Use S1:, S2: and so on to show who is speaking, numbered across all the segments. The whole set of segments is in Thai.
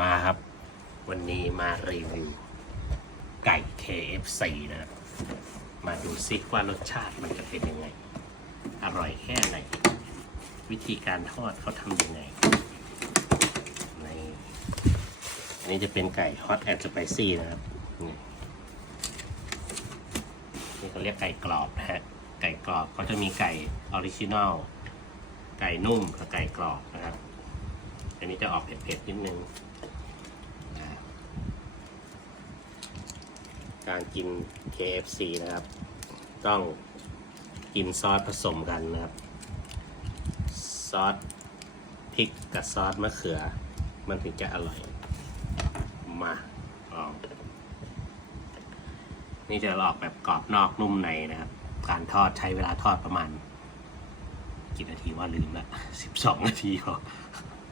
S1: มาครับ วันนี้มารีวิวไก่ KFC นะครับ มาดูซิว่ารสชาติมันจะเป็นยังไง อร่อยแค่ไหน วิธีการทอดเขาทำยังไงนี่อันนี้จะเป็นไก่ฮอตแอนด์สไปซี่นะครับ นี่นี่เขาเรียกไก่กรอบนะฮะ ไก่กรอบเขาจะมีไก่ออริจินอลไก่นุ่มกับไก่กรอบนะครับ อันนี้จะออกเผ็ดๆนิดนึงนะ การกิน KFC นะครับ ต้องกินซอสผสมกันนะครับ ซอสพริกกับซอสมะเขือ มันถึงจะอร่อย มาลองนี่จะออกแบบกรอบนอกนุ่มในนะครับ การทอดใช้เวลาทอดประมาณกี่นาทีว่าลืมละสิบสองนาทีพอ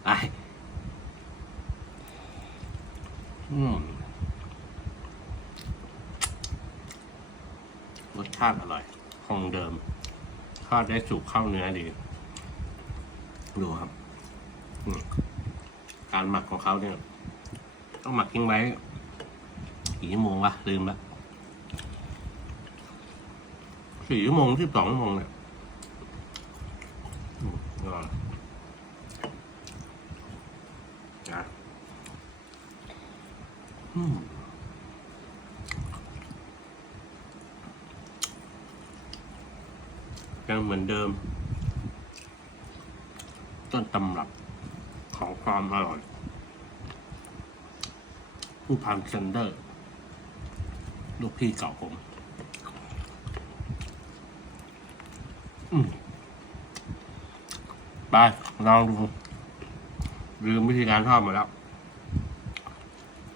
S1: ไปอืมรสชาติอร่อย คงเดิม ทอดได้สุกเข้าเนื้อดี ดูครับ การหมักของเขาเนี่ย ต้องหมักทิ้งไว้ กี่ชั่วโมงวะ ลืมละสี่ชั่วโมงสิบสองชั่วโมงเนี่ยอืมอร่อยนะอืม ยังเหมือนเดิม ต้นตำรับของความอร่อย ผู้พันเซนเดอร์ ลูกพี่เก่าผม อืมไปลองดูลืมวิธีการทอดหมดแล้ว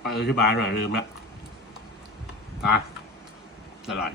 S1: ไปอธิบายหน่อยลืมแล้วไปอร่อย